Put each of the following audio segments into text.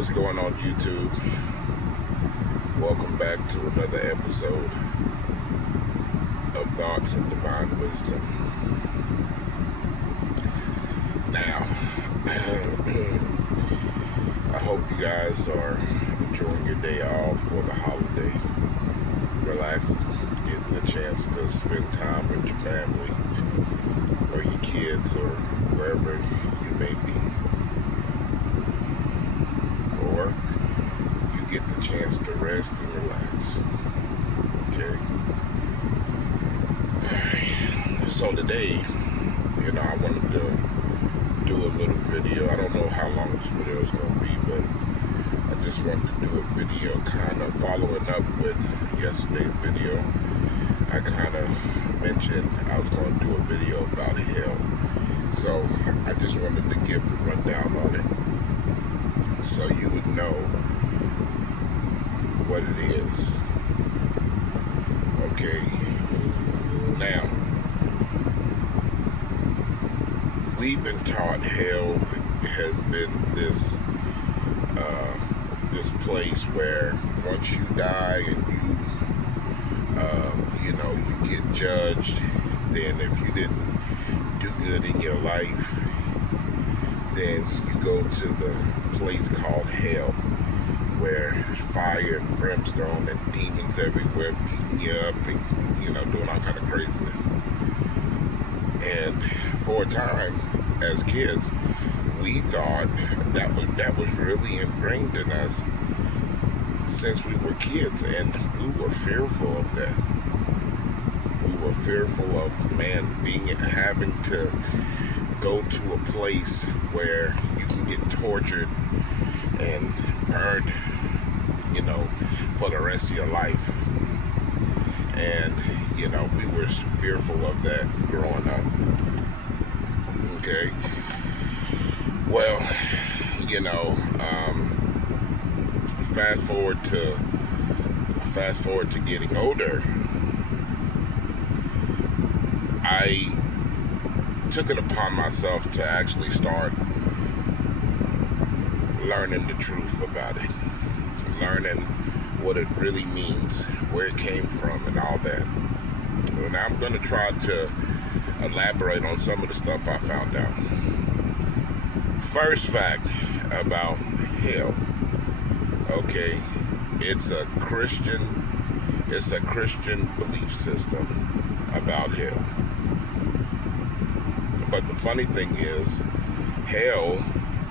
What's going on, YouTube? Welcome back to another episode of Thoughts and Divine Wisdom. Now, I hope you guys are enjoying your day off for the holiday. Relaxing, getting a chance to spend time with your family or your kids or wherever you may be. Or you get the chance to rest and relax. Okay? Alright. So today, I wanted to do a little video. I don't know how long this video is going to be, but I just wanted to do a video kind of following up with yesterday's video. I kind of mentioned I was going to do a video about hell. So I just wanted to give the rundown on it, so you would know what it is. Okay. Now, we've been taught hell has been this place where once you die and you get judged, then if you didn't do good in your life, then you go to the place called hell, where fire and brimstone and demons everywhere beating you up and doing all kind of craziness. And for a time as kids, we thought that was really ingrained in us since we were kids, and we were fearful of that. We were fearful of having to go to a place where you can get tortured and burned, for the rest of your life. And, we were fearful of that growing up. Okay. Well, fast forward to getting older, I took it upon myself to actually start learning the truth about it, learning what it really means, where it came from, and all that. And I'm going to try to elaborate on some of the stuff I found out. First fact about hell. Okay, it's a Christian belief system about hell. But the funny thing is, hell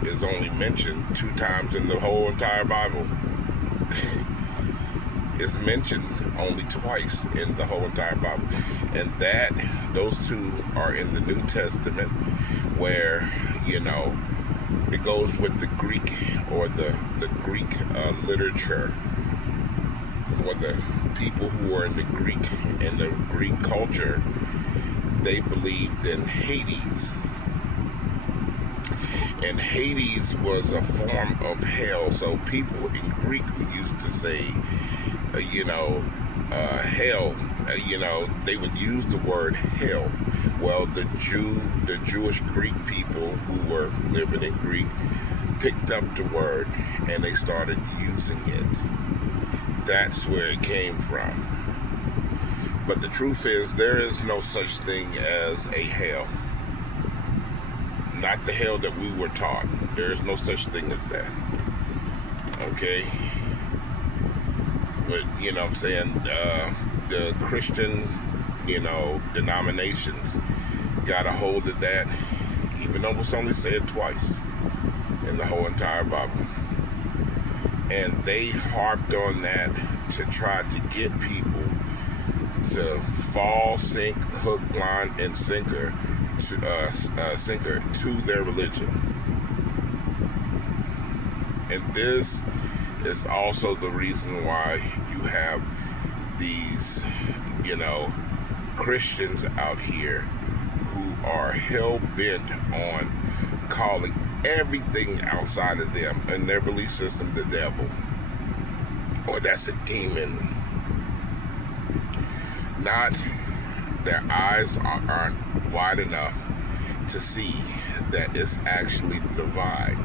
is only mentioned 2 times in the whole entire Bible. It's mentioned only twice in the whole entire Bible. And those 2 are in the New Testament, where, it goes with the Greek, or the Greek literature. For the people who are in the Greek culture, they believed in Hades. And Hades was a form of hell. So people in Greek used to say, hell, they would use the word hell. Well, the Jewish Greek people who were living in Greek picked up the word and they started using it. That's where it came from. But the truth is, there is no such thing as a hell. Not the hell that we were taught. There is no such thing as that. Okay? But, I'm saying, the Christian, denominations got a hold of that, even though it's only said twice in the whole entire Bible. And they harped on that to try to get people to fall, sink, hook, line, and sinker to their religion. And this is also the reason why you have these, Christians out here who are hell-bent on calling everything outside of them and their belief system the devil, or that's a demon. Not, their eyes aren't wide enough to see that it's actually divine.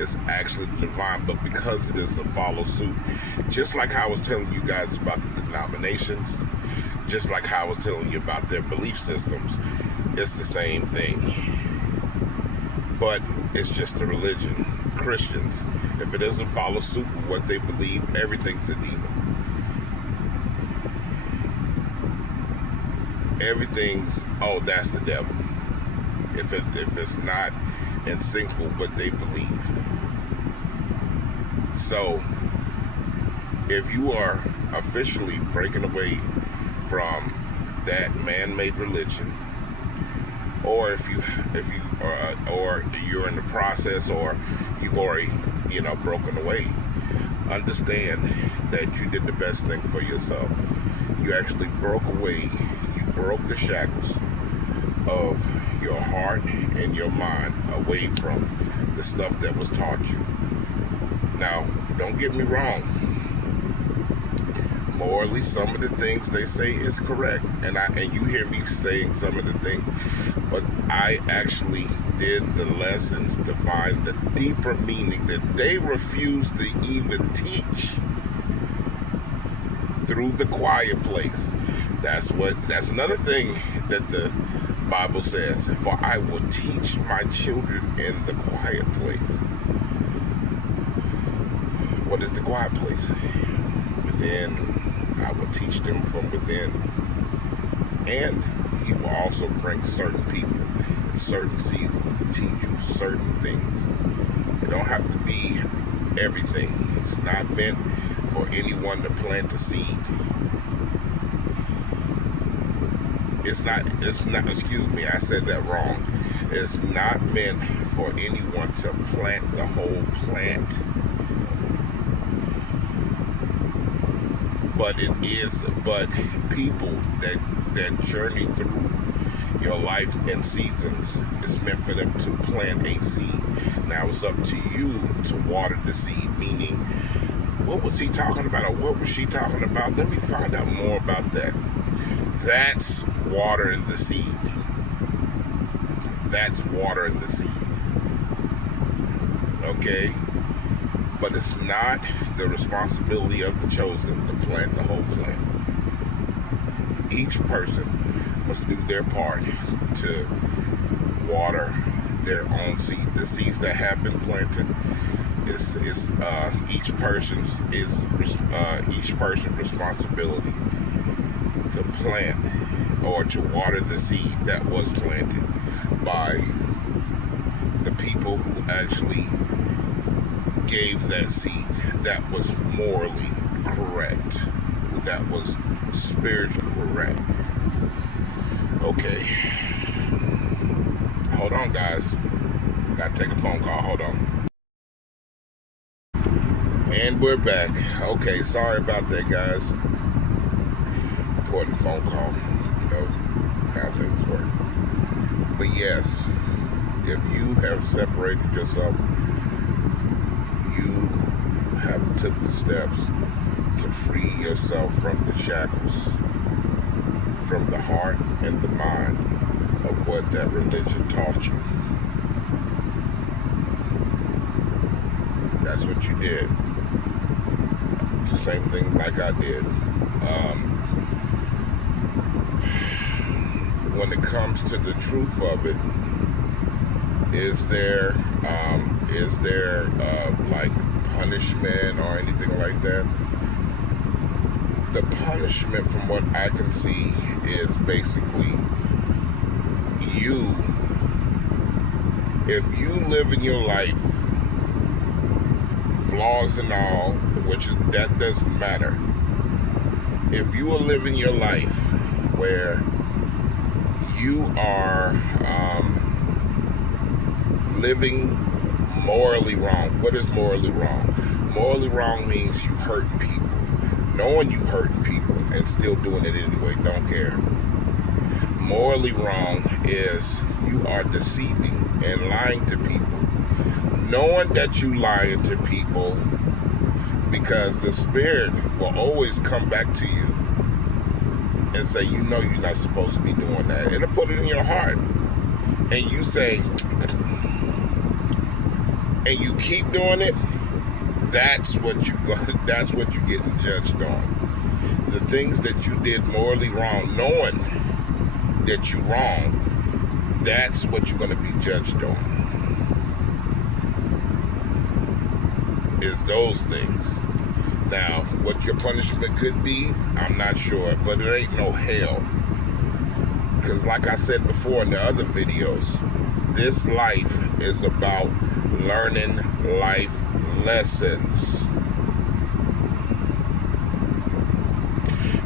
is actually the divine, but because it doesn't follow suit, just like how I was telling you guys about the denominations, just like how I was telling you about their belief systems, it's the same thing. But it's just a religion. Christians, if it doesn't follow suit with what they believe, everything's a demon. Everything's, oh, that's the devil. If it's not in sync with what they believe. So, if you are officially breaking away from that man-made religion, or if you're in the process, or you've already, broken away, understand that you did the best thing for yourself. You actually broke away. You broke the shackles of your heart and your mind away from the stuff that was taught you. Now, don't get me wrong. Morally, some of the things they say is correct, and you hear me saying some of the things, but I actually did the lessons to find the deeper meaning that they refuse to even teach through the quiet place. That's another thing that the Bible says, for I will teach my children in the quiet place. What is the quiet place? Within. I will teach them from within. And he will also bring certain people in certain seasons to teach you certain things. It don't have to be everything. It's not meant for anyone to plant a seed. It's not, excuse me, I said that wrong. It's not meant for anyone to plant the whole plant. But people that journey through your life and seasons, it's meant for them to plant a seed. Now it's up to you to water the seed, meaning, what was he talking about, or what was she talking about? Let me find out more about that. That's watering the seed. That's watering the seed. Okay? But it's not the responsibility of the chosen to plant the whole plant. Each person must do their part to water their own seed. The seeds that have been planted is each person's responsibility to plant or to water the seed that was planted by the people who actually gave that seed that was morally correct, that was spiritually correct. Okay. Hold on, guys. Gotta take a phone call. Hold on. And we're back. Okay, sorry about that, guys. Important phone call. You know how things work. But yes, if you have separated yourself, you have took the steps to free yourself from the shackles, from the heart and the mind of what that religion taught you. That's what you did. The same thing like I did. When it comes to the truth of it, is there like punishment or anything like that? The punishment, from what I can see, is basically if you live in your life, flaws and all, that doesn't matter. If you are living your life where you are living morally wrong. What is morally wrong? Morally wrong means you hurting people, knowing you hurting people and still doing it anyway, don't care. Morally wrong is you are deceiving and lying to people, knowing that you lying to people, because the spirit will always come back to you and say, you know you're not supposed to be doing that. It'll put it in your heart. And you say, and you keep doing it, that's what you're getting judged on. The things that you did morally wrong, knowing that you're wrong, that's what you're going to be judged on. Is those things. Now, what your punishment could be, I'm not sure, but it ain't no hell. Because like I said before in the other videos, this life is about learning life lessons.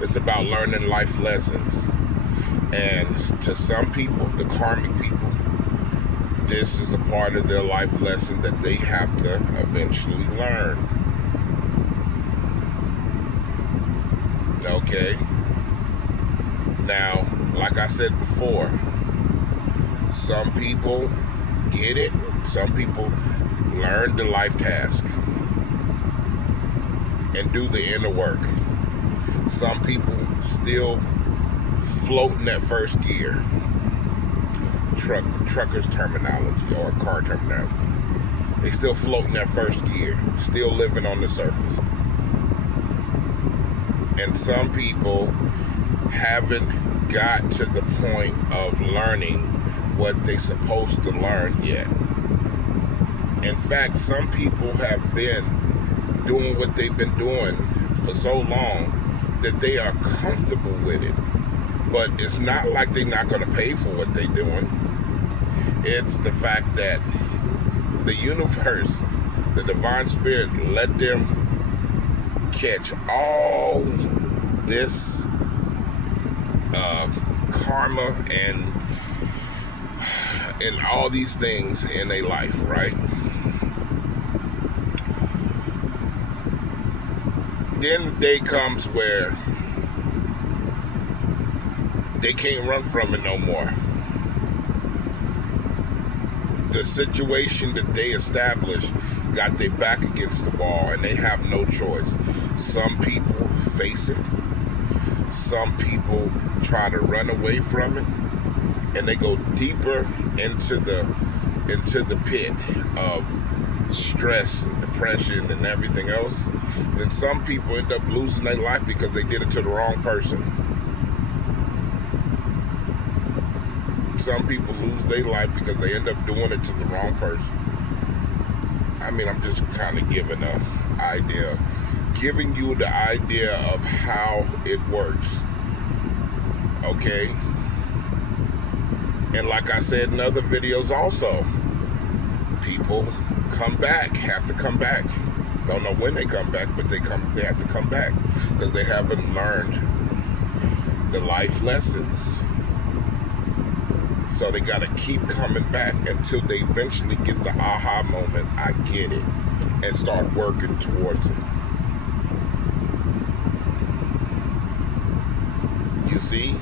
It's about learning life lessons. And to some people, the karmic people, this is a part of their life lesson that they have to eventually learn. Okay? Now, like I said before, some people get it. Some people learn the life task and do the inner work. Some people still float in that first gear. Trucker's terminology or car terminology. They still float in that first gear, still living on the surface. And some people haven't got to the point of learning what they're supposed to learn yet. In fact, some people have been doing what they've been doing for so long that they are comfortable with it. But it's not like they're not going to pay for what they're doing. It's the fact that the universe, the divine spirit, let them catch all this karma and all these things in their life, right? Then the day comes where they can't run from it no more. The situation that they established got their back against the wall and they have no choice. Some people face it. Some people try to run away from it, and they go deeper into the pit of stress and depression and everything else. Then some people end up losing their life because they did it to the wrong person. Some people lose their life because they end up doing it to the wrong person. I mean, I'm just kind of giving you the idea of how it works. Okay? And like I said in other videos also, people have to come back. Don't know when they come back, but they have to come back because they haven't learned the life lessons. So they got to keep coming back until they eventually get the aha moment, I get it, and start working towards it. You see?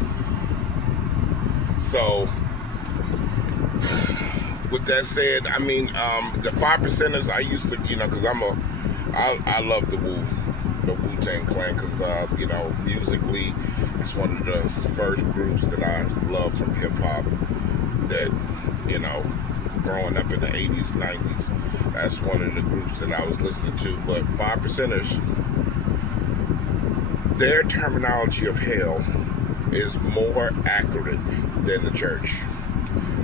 So, with that said, I mean, the 5%ers, I used to, because I love the Wu-Tang Clan, because, musically, it's one of the first groups that I love from hip-hop that, growing up in the 80s, 90s, that's one of the groups that I was listening to. But 5%ers, their terminology of hell is more accurate than the church.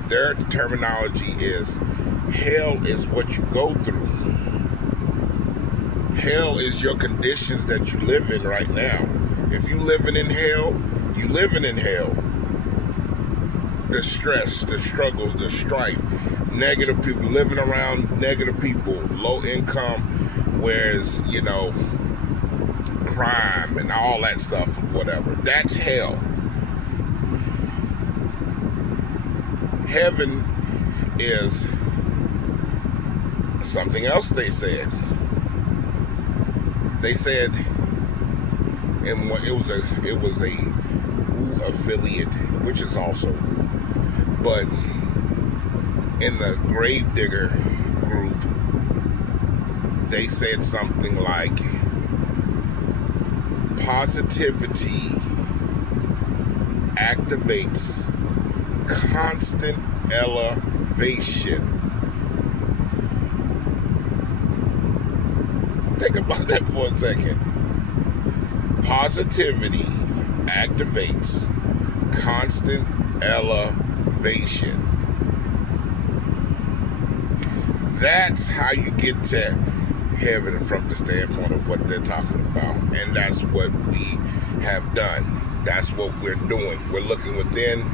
Their terminology is, hell is what you go through. Hell is your conditions that you live in right now. If you living in hell, you living in hell. The stress, the struggles, the strife, negative people, living around negative people, low income, whereas, crime and all that stuff, whatever. That's hell. Heaven is something else they said. They said, and it was a Wu affiliate, which is also Wu, but in the Gravedigger group, they said something like, positivity activates constant elevation. about that for a second. Positivity activates constant elevation. That's how you get to heaven from the standpoint of what they're talking about. And that's what we have done. That's what we're doing. We're looking within.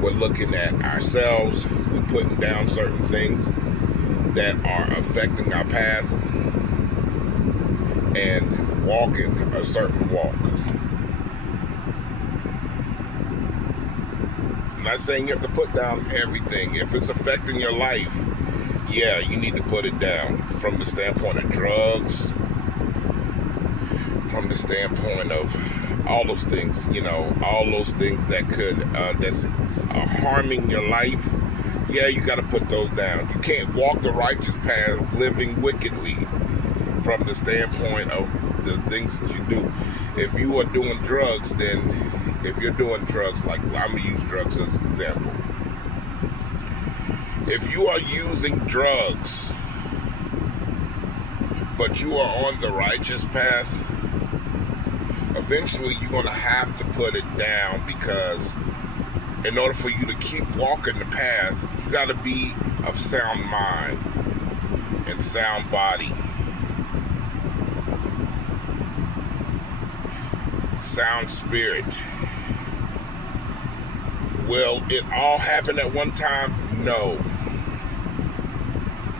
We're looking at ourselves. We're putting down certain things that are affecting our path and walking a certain walk. I'm not saying you have to put down everything. If it's affecting your life, yeah, you need to put it down from the standpoint of drugs, from the standpoint of all those things, all those things that could, that's harming your life. Yeah, you got to put those down. You can't walk the righteous path living wickedly from the standpoint of the things that you do. If you are doing drugs, then if you're doing drugs, like I'm going to use drugs as an example. If you are using drugs, but you are on the righteous path, eventually you're going to have to put it down, because in order for you to keep walking the path, you got to be of sound mind and sound body, sound spirit. Will it all happen at one time? No.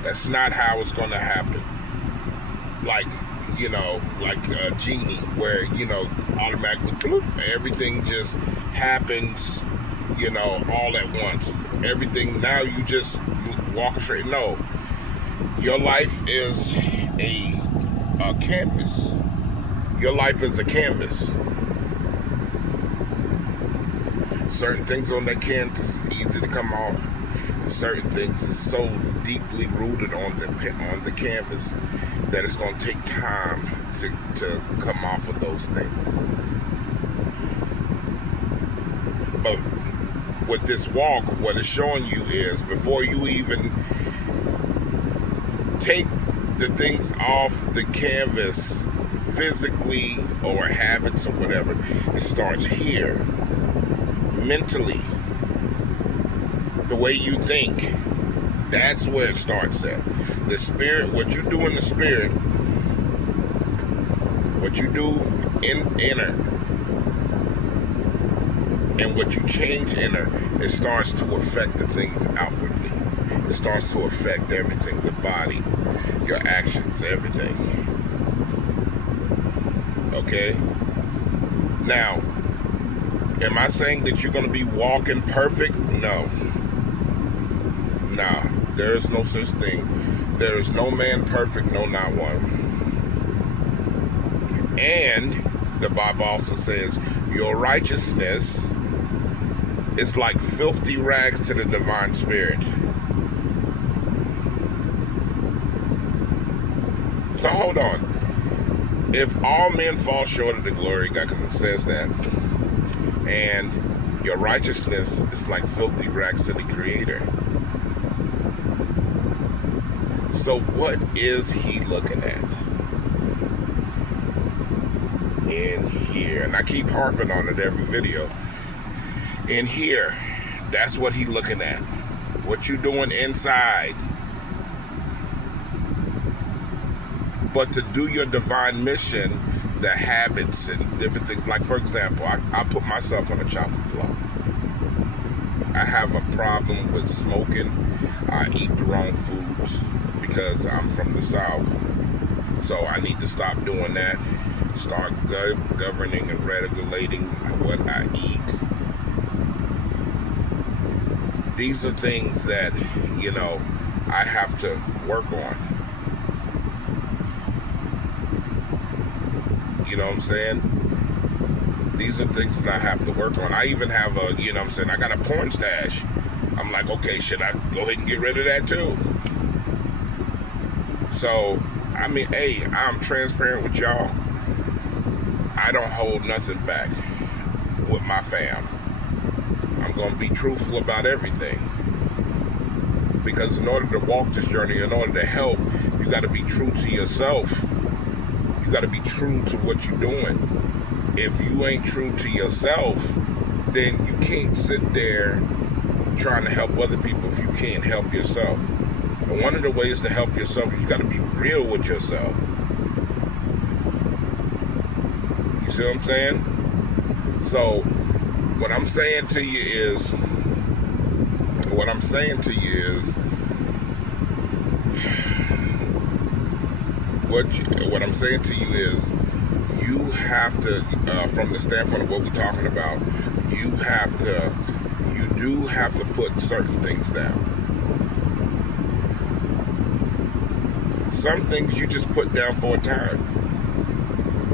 That's not how it's going to happen. Like a genie, where, automatically, everything just happens, all at once. Everything, now you just walk straight. No. Your life is a canvas. Your life is a canvas. Certain things on that canvas is easy to come off. Certain things is so deeply rooted on the canvas that it's going to take time to come off of those things. But with this walk, what it's showing you is, before you even take the things off the canvas physically, or habits or whatever, it starts here. Mentally, the way you think, that's where it starts at. The spirit, what you do in the spirit, what you do in inner, and what you change inner, it starts to affect the things outwardly. It starts to affect everything, the body, your actions, everything. Okay? Now, am I saying that you're going to be walking perfect? No. Nah, there is no such thing. There is no man perfect, no, not one. And the Bible also says, your righteousness is like filthy rags to the divine spirit. So hold on. If all men fall short of the glory of God, because it says that, and your righteousness is like filthy rags to the Creator. So what is he looking at in here? And I keep harping on it every video. In here, that's what he's looking at. What you doing inside. But to do your divine mission, the habits and different things. Like, for example, I put myself on a chopping block. I have a problem with smoking. I eat the wrong foods because I'm from the South. So I need to stop doing that. Start governing and regulating what I eat. These are things that, I have to work on. You know what I'm saying? These are things that I have to work on. I even have I got a porn stash. I'm like, okay, should I go ahead and get rid of that too? So, hey, I'm transparent with y'all. I don't hold nothing back with my fam. I'm going to be truthful about everything. Because in order to walk this journey, in order to help, you got to be true to yourself. got to be true to what you're doing. If you ain't true to yourself, then you can't sit there trying to help other people if you can't help yourself. And one of the ways to help yourself, you got to be real with yourself. You see what I'm saying? So what I'm saying to you is, what I'm saying to you is, you have to, from the standpoint of what we're talking about, you do have to put certain things down. Some things you just put down for a time.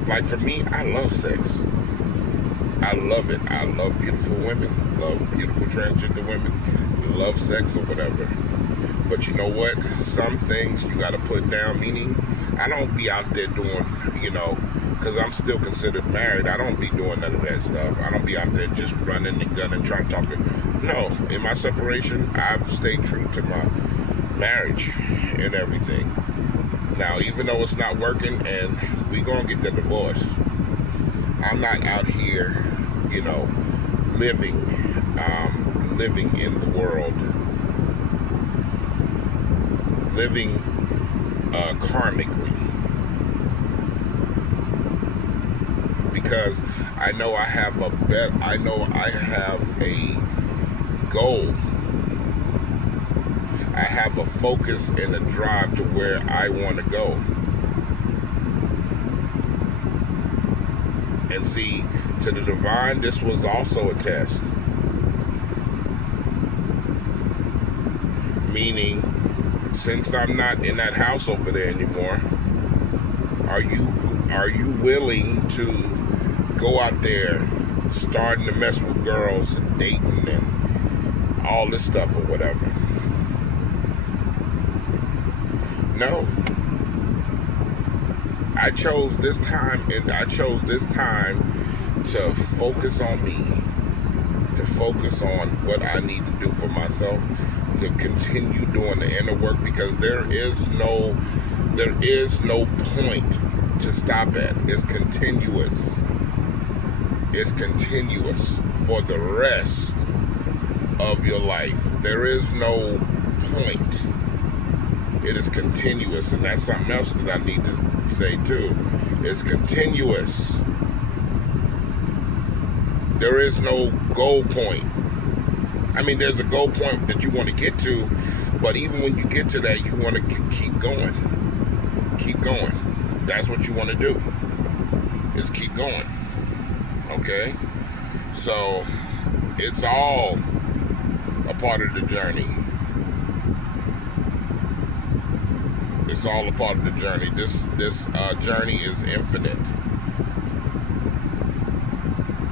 Like for me, I love sex. I love it. I love beautiful women, love beautiful transgender women, love sex or whatever. But you know what? Some things you got to put down, meaning I don't be out there doing, because I'm still considered married. I don't be doing none of that stuff. I don't be out there just running and gunning, trying to talk to. No, in my separation, I've stayed true to my marriage and everything. Now, even though it's not working and we gonna get the divorce, I'm not out here, living in the world, living karmically, because I know I have a goal. I have a focus and a drive to where I want to go. And see, to the divine, this was also a test. Meaning, since I'm not in that house over there anymore, are you willing to go out there starting to mess with girls and dating and all this stuff or whatever? No. I chose this time to focus on me, to focus on what I need to do for myself, to continue doing the inner work, because there is no point to stop at. It's continuous. It's continuous for the rest of your life. There is no point. It is continuous, and that's something else that I need to say too. It's continuous. There is no goal point. I mean, there's a goal point that you want to get to, but even when you get to that, you want to keep going. Keep going. That's what you want to do, is keep going. Okay? So, it's all a part of the journey. It's all a part of the journey. This journey is infinite.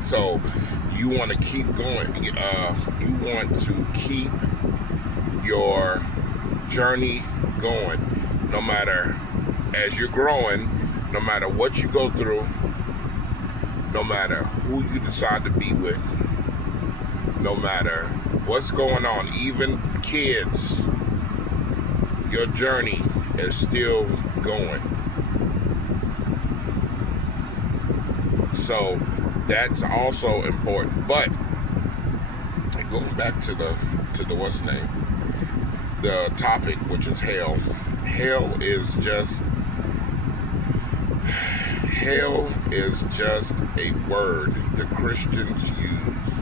So you want to keep going. You want to keep your journey going, no matter, as you're growing, no matter what you go through, no matter who you decide to be with, no matter what's going on, even kids, your journey is still going. So that's also important. But going back to the what's name, the topic, which is hell. Hell is just a word the Christians use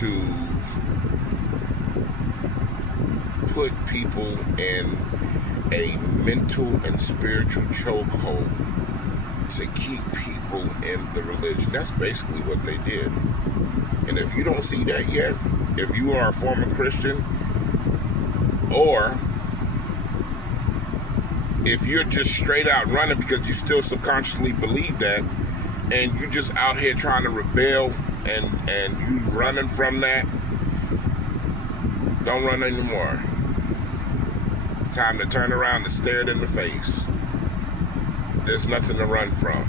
to put people in a mental and spiritual chokehold, to keep people in the religion. That's basically what they did. And if you don't see that yet, if you are a former Christian, or if you're just straight out running because you still subconsciously believe that, and you're just out here trying to rebel, and you running from that, don't run anymore. It's time to turn around and stare it in the face. There's nothing to run from.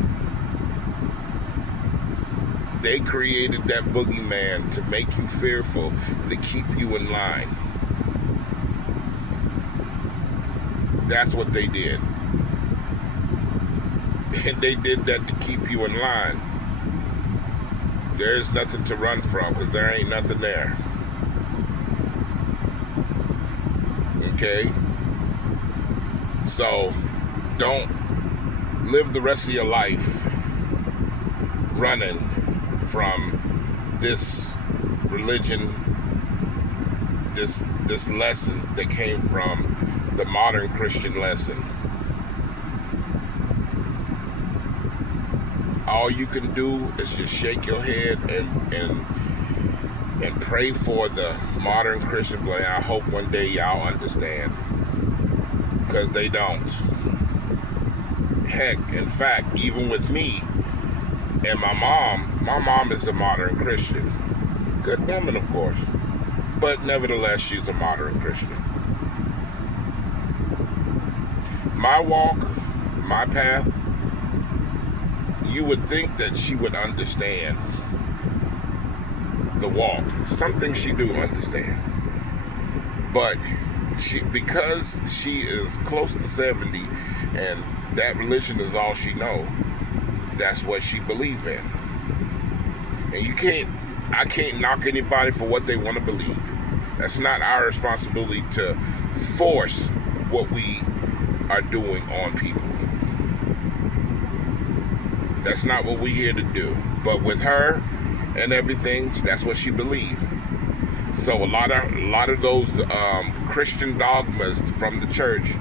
They created that boogeyman to make you fearful, to keep you in line. That's what they did. And they did that to keep you in line. There's nothing to run from because there ain't nothing there. Okay? So, don't live the rest of your life running from this religion, this lesson that came from the modern Christian lesson. All you can do is just shake your head and pray for the modern Christian. But I hope one day y'all understand, because they don't. Heck, in fact, even with me and my mom is a modern Christian. Good woman, of course, but nevertheless, she's a modern Christian. My walk, my path, you would think that she would understand the walk. Some things she do understand. But because she is close to 70 and that religion is all she know, that's what she believes in. And I can't knock anybody for what they want to believe. That's not our responsibility to force what we are doing on people. That's not what we're here to do. But with her and everything, that's what she believed. So a lot of those Christian dogmas from the church,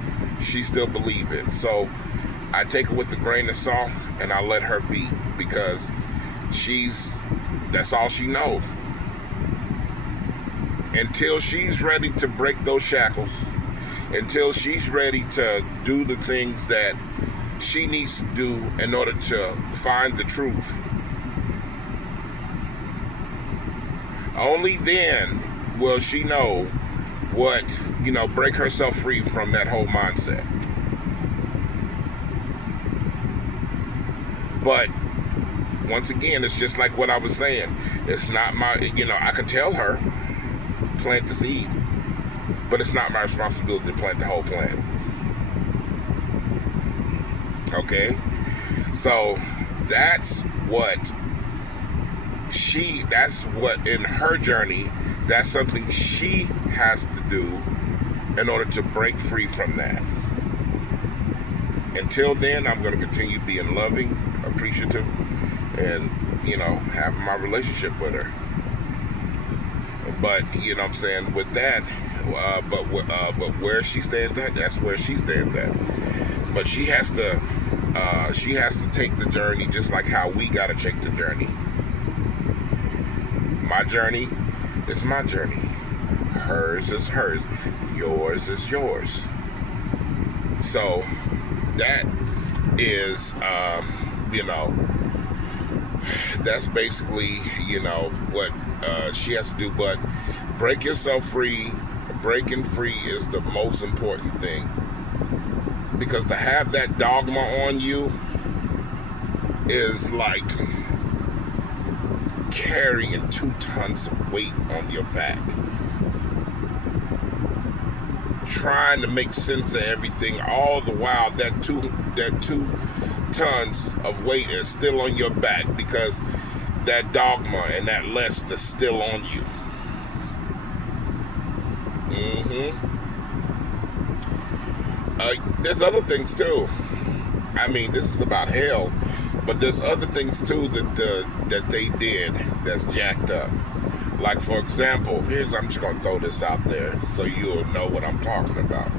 she still believes in. So I take it with a grain of salt and I let her be, because that's all she knows. Until she's ready to break those shackles, until she's ready to do the things that she needs to do in order to find the truth, only then will she know what, break herself free from that whole mindset. But once again, it's just like what I was saying. It's not my, I can tell her, plant the seed, but it's not my responsibility to plant the whole plant. Okay? So that's what in her journey, that's something she has to do in order to break free from that. Until then, I'm going to continue being loving, appreciative, and, having my relationship with her. But, what I'm saying, with that, but where she stands at, that's where she stands at. But she has to take the journey just like how we got to take the journey. My journey is my journey. Hers is hers. Yours is yours. So that is, that's basically, what she has to do. But break yourself free. Breaking free is the most important thing. Because to have that dogma on you is like carrying 2 tons of weight on your back. Trying to make sense of everything, all the while that two tons of weight is still on your back, because that dogma and that lesson is still on you. There's other things too. I mean, this is about hell, but there's other things too that they did that's jacked up. Like, for example, I'm just going to throw this out there so you'll know what I'm talking about.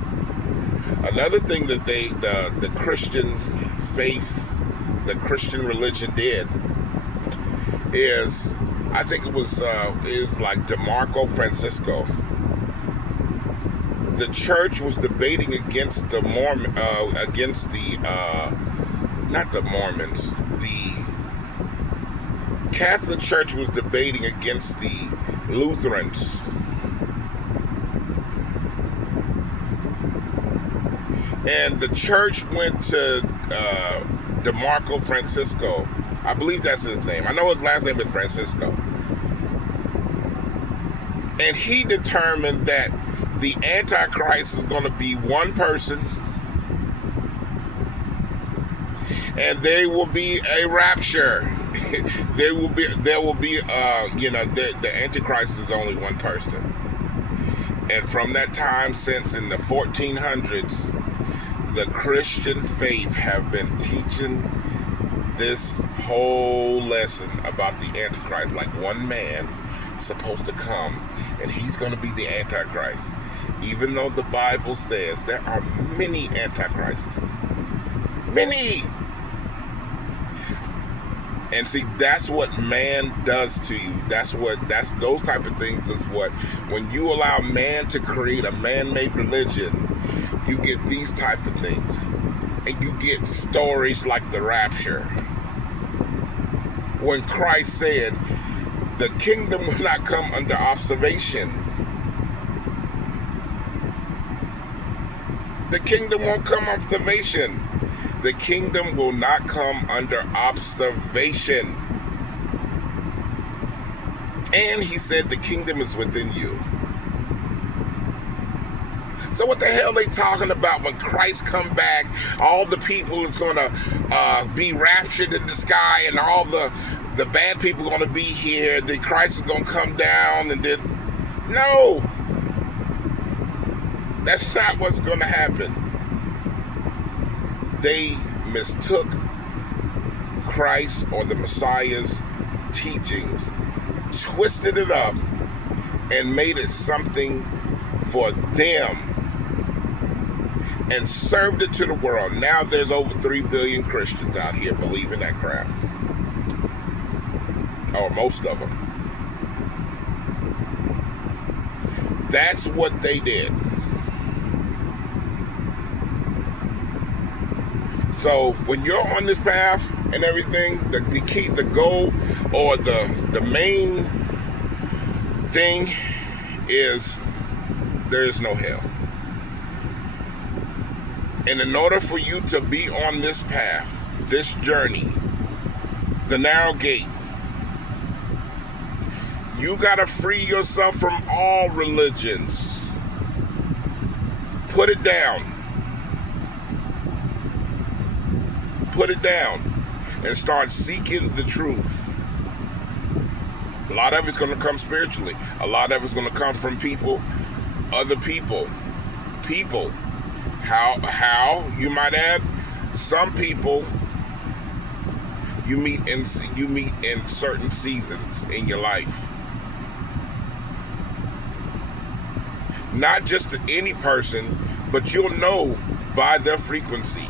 Another thing that the Christian faith, the Christian religion did is, I think it was like DeMarco Francisco. The church was debating against the not the Mormons, the Catholic Church was debating against the Lutherans. And the church went to DeMarco Francisco. I believe that's his name. I know his last name is Francisco. And he determined that the Antichrist is going to be one person, and there will be a rapture. there will be the Antichrist is only one person. And from that time, since in the 1400s, the Christian faith have been teaching this whole lesson about the Antichrist. Like one man supposed to come, and he's going to be the Antichrist. Even though the Bible says there are many Antichrists. Many! And see, that's what man does to you. That's those type of things is what, when you allow man to create a man-made religion, you get these type of things. And you get stories like the rapture. When Christ said, the kingdom will not come under observation. The kingdom won't come observation. The kingdom will not come under observation. And he said the kingdom is within you. So what the hell are they talking about when Christ come back? All the people is going to be raptured in the sky, and all the bad people are going to be here. Then Christ is going to come down, and then... No! That's not what's going to happen. They mistook Christ or the Messiah's teachings, twisted it up, and made it something for them, and served it to the world. Now there's over 3 billion Christians out here believing that crap. Or most of them. That's what they did. So when you're on this path and everything, the key, the goal, or the main thing is there is no hell. And in order for you to be on this path, this journey, the narrow gate, you gotta free yourself from all religions. Put it down. Put it down and start seeking the truth. A lot of it's going to come spiritually. A lot of it's going to come from people, other people. People. How you might add, some people you meet in certain seasons in your life. Not just to any person, but you'll know by their frequency.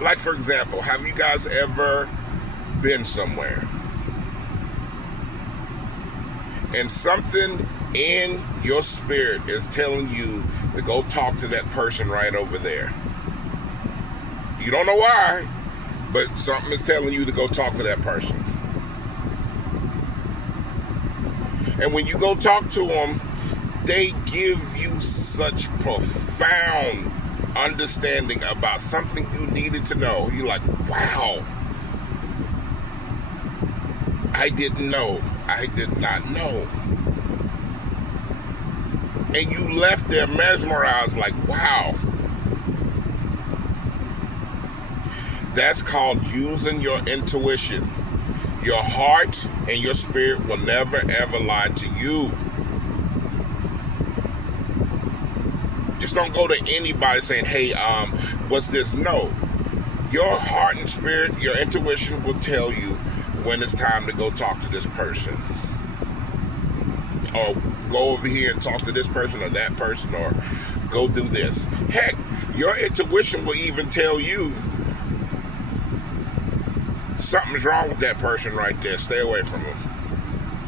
Like, for example, have you guys ever been somewhere and something in your spirit is telling you to go talk to that person right over there? You don't know why, but something is telling you to go talk to that person. And when you go talk to them, they give you such profound understanding about something you needed to know. You're like, wow, I didn't know. I did not know. And you left there mesmerized, like, wow. That's called using your intuition. Your heart and your spirit will never ever lie to you. Just don't go to anybody saying, hey, what's this? No. Your heart and spirit, your intuition will tell you when it's time to go talk to this person. Or go over here and talk to this person or that person, or go do this. Heck, your intuition will even tell you something's wrong with that person right there. Stay away from them.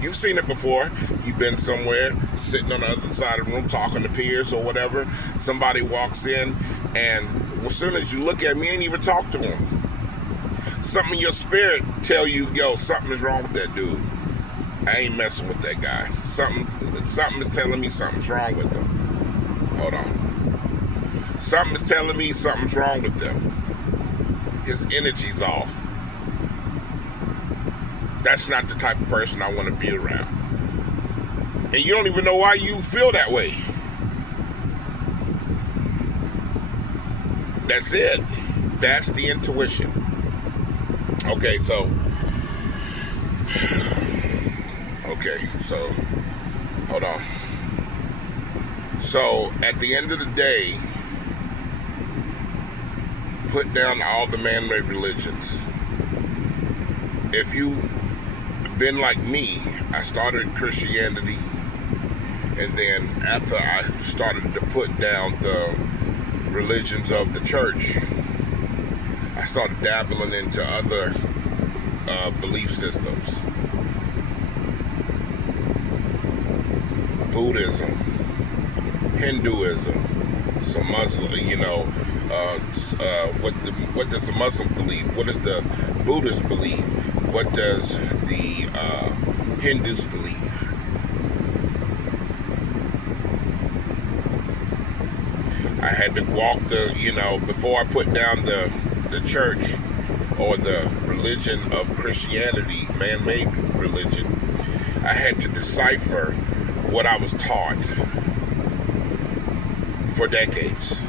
You've seen it before. You've been somewhere, sitting on the other side of the room, talking to peers or whatever. Somebody walks in, and as soon as you look at me, you ain't even talk to them. Something in your spirit tell you, yo, something is wrong with that dude. I ain't messing with that guy. Something is telling me something's wrong with him. Hold on. Something is telling me something's wrong with them. His energy's off. That's not the type of person I want to be around. And you don't even know why you feel that way. That's it. That's the intuition. Okay, so hold on. So at the end of the day, put down all the man-made religions. If you've been like me, I started Christianity, and then after I started to put down the religions of the church, I started dabbling into other belief systems. Buddhism, Hinduism, some Muslim, what does the Muslim believe? What does the Buddhist believe? What does the Hindus believe? I had to walk before I put down the church or the religion of Christianity, man-made religion, I had to decipher what I was taught for decades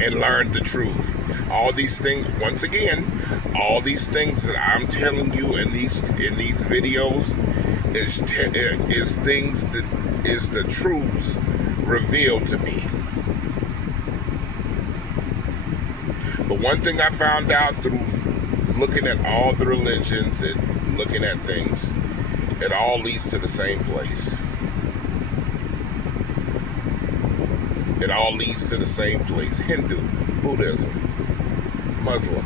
and learn the truth. All these things, once again, all these things that I'm telling you in these videos is things that is the truths revealed to me. But one thing I found out through looking at all the religions and looking at things, it all leads to the same place. It all leads to the same place. Hindu, Buddhism, Muslim.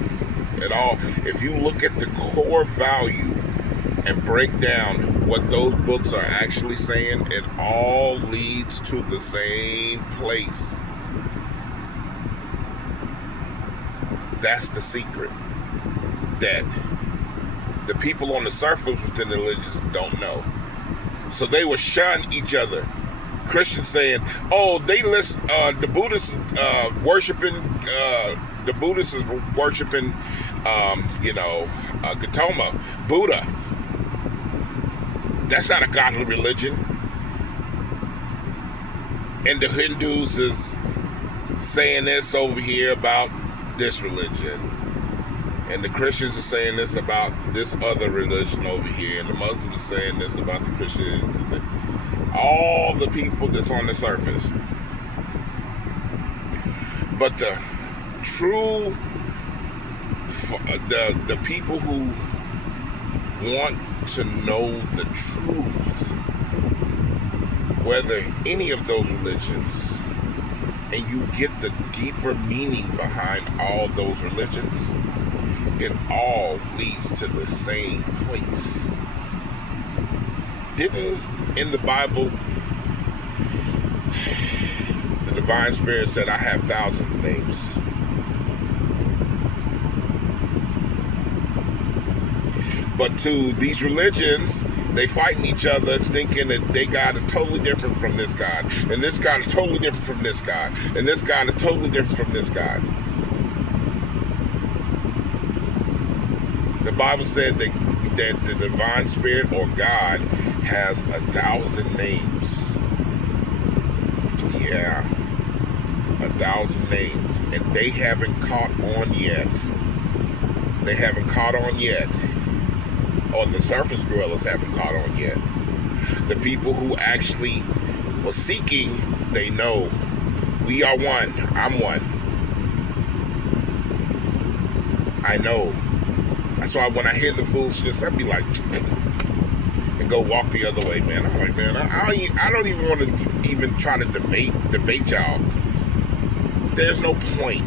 If you look at the core value and break down what those books are actually saying, it all leads to the same place. That's the secret that the people on the surface within the religions don't know. So they will shun each other. Christians saying, "Oh, they list the Buddhists worshiping Gautama, Buddha. That's not a godly religion." And the Hindus is saying this over here about this religion, and the Christians are saying this about this other religion over here, and the Muslims are saying this about the Christians, and all the people that's on the surface. But the true, the people who want to know the truth, whether any of those religions, and you get the deeper meaning behind all those religions, it all leads to the same place. Didn't in the Bible, the divine spirit said, "I have 1,000 names." But to these religions, they fighting each other, thinking that their God is totally different from this God, and this God is totally different from this God, and this God is totally different from this God. The Bible said that the divine spirit or God has 1,000 names. Yeah, 1,000 names, and they haven't caught on yet. They haven't caught on yet. Or the surface dwellers haven't caught on yet. The people who actually were seeking, they know we are one. I'm one. I know. That's why when I hear the foolishness, I'd be like, and go walk the other way, man. I'm like, man, I don't even want to even try to debate y'all. There's no point.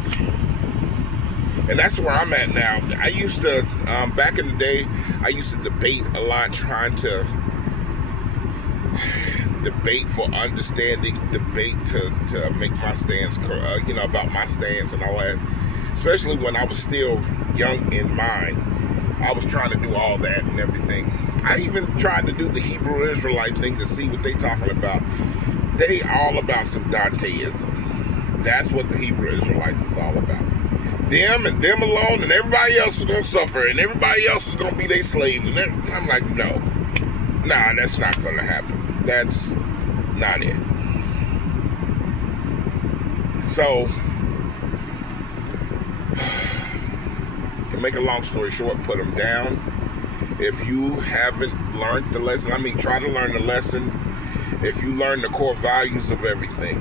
And that's where I'm at now. I used to, back in the day, I used to debate a lot, trying to debate for understanding, debate to make my stance, about my stance and all that. Especially when I was still young in mind. I was trying to do all that and everything. I even tried to do the Hebrew Israelite thing to see what they talking about. They all about some Danteism. That's what the Hebrew Israelites is all about. Them and them alone, and everybody else is going to suffer, and everybody else is going to be their slave. And I'm like, no. Nah, that's not going to happen. That's not it. So, To make a long story short, put them down. If you haven't learned the lesson, try to learn the lesson. If you learn the core values of everything,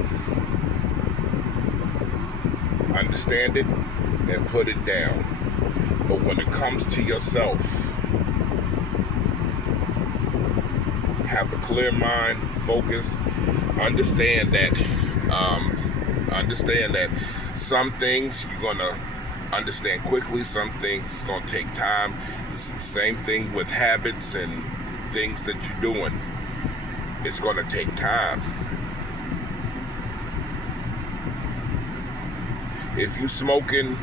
understand it and put it down. But when it comes to yourself, have a clear mind, focus, understand that some things you're gonna understand quickly, some things it's gonna take time. Same thing with habits and things that you're doing. It's gonna take time. If you smoking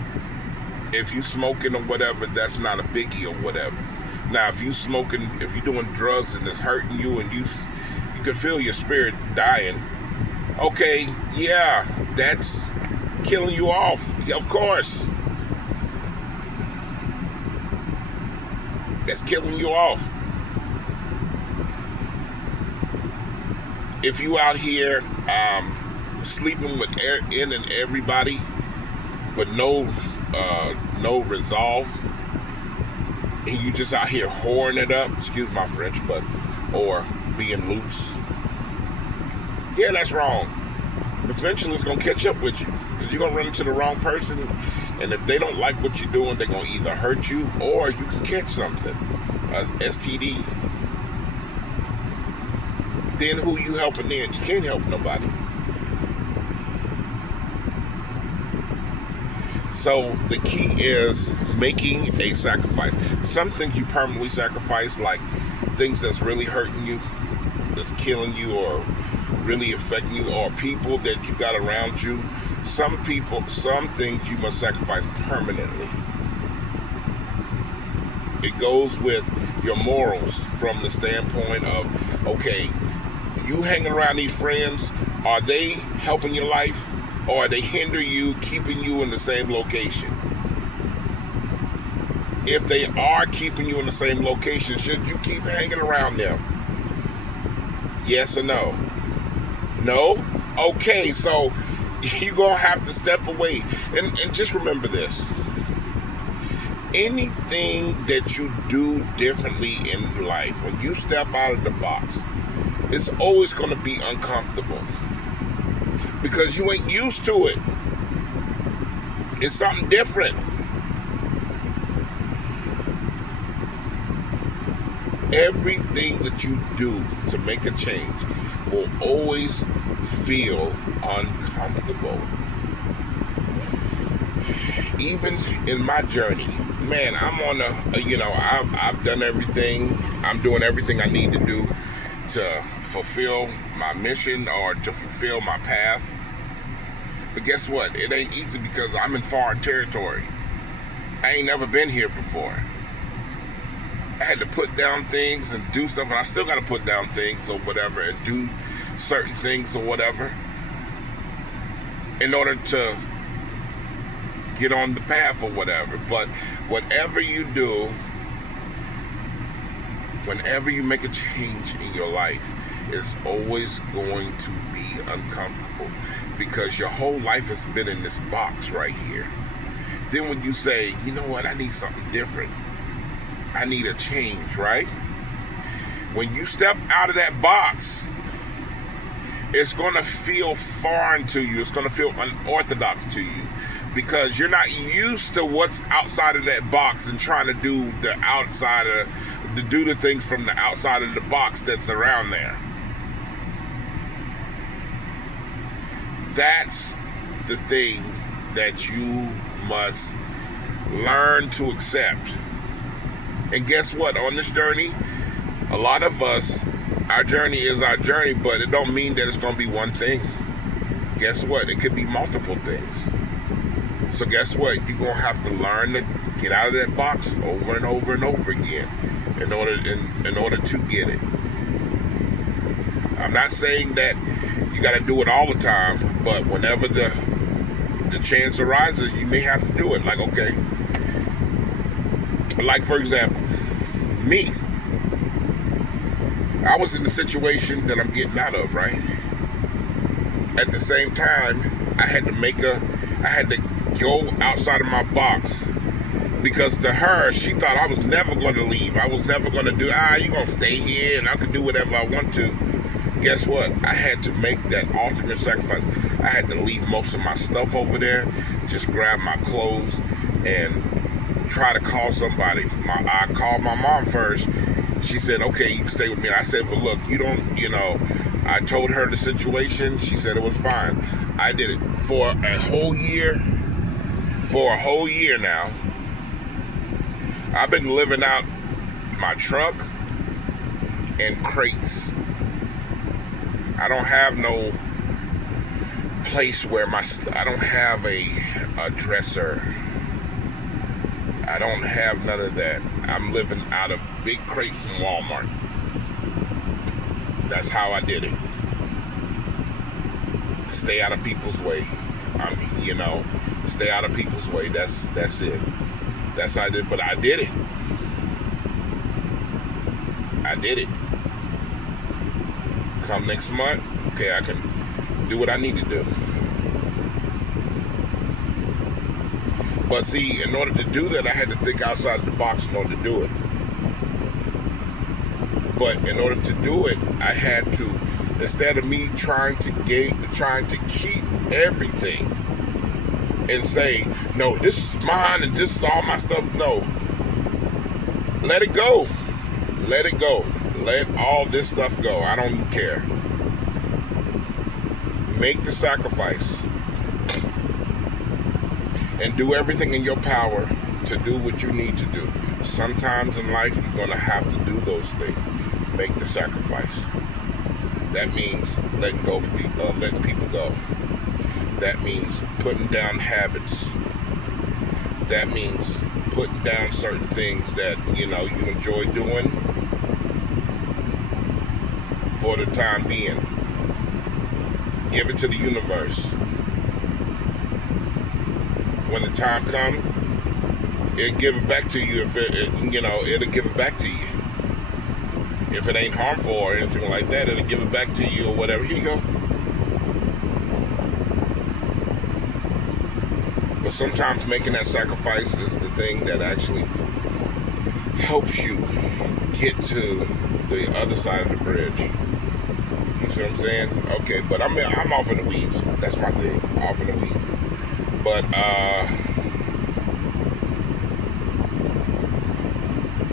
or whatever, that's not a biggie or whatever. Now, if you're doing drugs and it's hurting you and you can feel your spirit dying, okay, yeah, that's killing you off. Yeah, of course. That's killing you off. If you out here sleeping with in and everybody with no resolve, and you just out here whoring it up, excuse my French, or being loose, yeah, that's wrong. Eventually it's going to catch up with you, because you're going to run into the wrong person, and if they don't like what you're doing, they're going to either hurt you or you can catch something, STD. Then who you helping then? You can't help nobody. So the key is making a sacrifice. Some things you permanently sacrifice, like things that's really hurting you, that's killing you or really affecting you, or people that you got around you. Some things you must sacrifice permanently. It goes with your morals from the standpoint of, okay, you hanging around these friends, are they helping your life, or are they hindering you, keeping you in the same location? If they are keeping you in the same location, should you keep hanging around them? Yes or no? No? Okay, so you're going to have to step away. And just remember this. Anything that you do differently in life, when you step out of the box, it's always going to be uncomfortable. Because you ain't used to it. It's something different. Everything that you do to make a change will always feel uncomfortable. Even in my journey, man, I'm on I've done everything. I'm doing everything I need to do to fulfill my mission or to fulfill my path. But guess what? It ain't easy because I'm in foreign territory. I ain't never been here before. I had to put down things and do stuff, and I still got to put down things or whatever and do certain things or whatever in order to get on the path or whatever. But whatever you do, whenever you make a change in your life, it's always going to be uncomfortable because your whole life has been in this box right here. Then when you say, you know what, I need something different, I need a change, right? When you step out of that box, it's going to feel foreign to you. It's going to feel unorthodox to you because you're not used to what's outside of that box and trying to do the things from the outside of the box that's around there. That's the thing that you must learn to accept. And guess what? On this journey, a lot of us, our journey is our journey, but it don't mean that it's going to be one thing. Guess what? It could be multiple things. So guess what? You're going to have to learn to get out of that box over and over and over again in order to get it. I'm not saying that you got to do it all the time, but whenever the chance arises, you may have to do it. Like, okay. Like, for example, me. I was in the situation that I'm getting out of, right? At the same time, I had to go outside of my box. Because to her, she thought I was never going to leave. I was never going to do, you're going to stay here and I can do whatever I want to. Guess what? I had to make that ultimate sacrifice. I had to leave most of my stuff over there, just grab my clothes and try to call somebody. I called my mom first. She said, okay, you can stay with me. I said, well, look, I told her the situation. She said it was fine. I did it for a whole year. For a whole year now. I've been living out my truck and crates. I don't have no place where I don't have a dresser. I don't have none of that. I'm living out of big crates from Walmart. That's how I did it. Stay out of people's way. Stay out of people's way. That's it. That's how I did, but I did it. I did it. Come next month, okay, I can do what I need to do. But see, in order to do that, I had to think outside the box in order to do it. But in order to do it, I had to, instead of me trying to keep everything and say, no, this is mine and this is all my stuff. No. Let it go. Let it go. Let all this stuff go. I don't care. Make the sacrifice. And do everything in your power to do what you need to do. Sometimes in life, you're going to have to do those things. Make the sacrifice. That means letting people go. That means putting down habits. That means putting down certain things that, you enjoy doing for the time being. Give it to the universe. When the time comes, it'll give it back to you. It'll give it back to you. If it ain't harmful or anything like that, it'll give it back to you or whatever. Here you go. But sometimes making that sacrifice is the thing that actually helps you get to the other side of the bridge. You see what I'm saying? Okay, but I'm off in the weeds. That's my thing, off in the weeds. But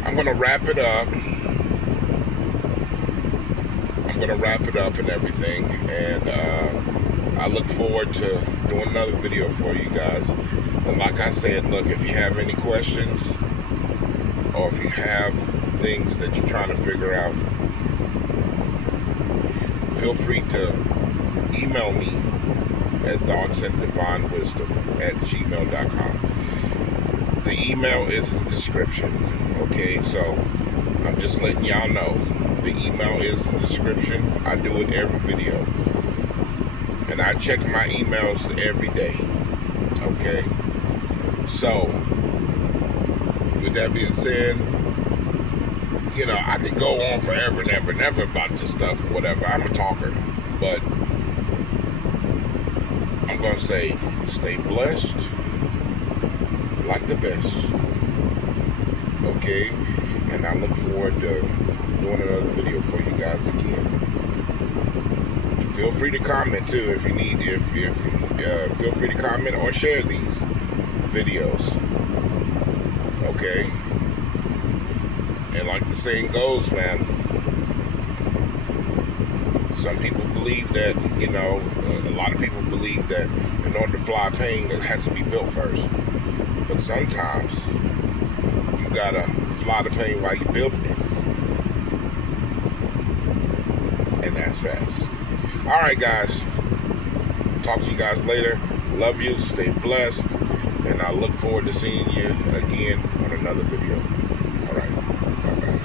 I'm gonna wrap it up. And everything, and I look forward to doing another video for you guys. And like I said, look, if you have any questions or if you have things that you're trying to figure out, feel free to email me at thoughtsanddivinewisdom@gmail.com. The email is in the description, okay? So I'm just letting y'all know. The email is in the description. I do it every video. And I check my emails every day. Okay? So, with that being said, I could go on forever and ever and ever about this stuff or whatever. I'm a talker. But I'm going to say, stay blessed like the best. Okay? And I look forward to doing another video for you guys again. Feel free to comment too if you need. Feel free to comment or share these videos. Okay. And like the saying goes, man. Some people believe that a lot of people believe that in order to fly a plane, it has to be built first. But sometimes you gotta fly the plane while you're building it. And that's fast. Alright guys, talk to you guys later. Love you, stay blessed, and I look forward to seeing you again on another video. Alright, bye-bye.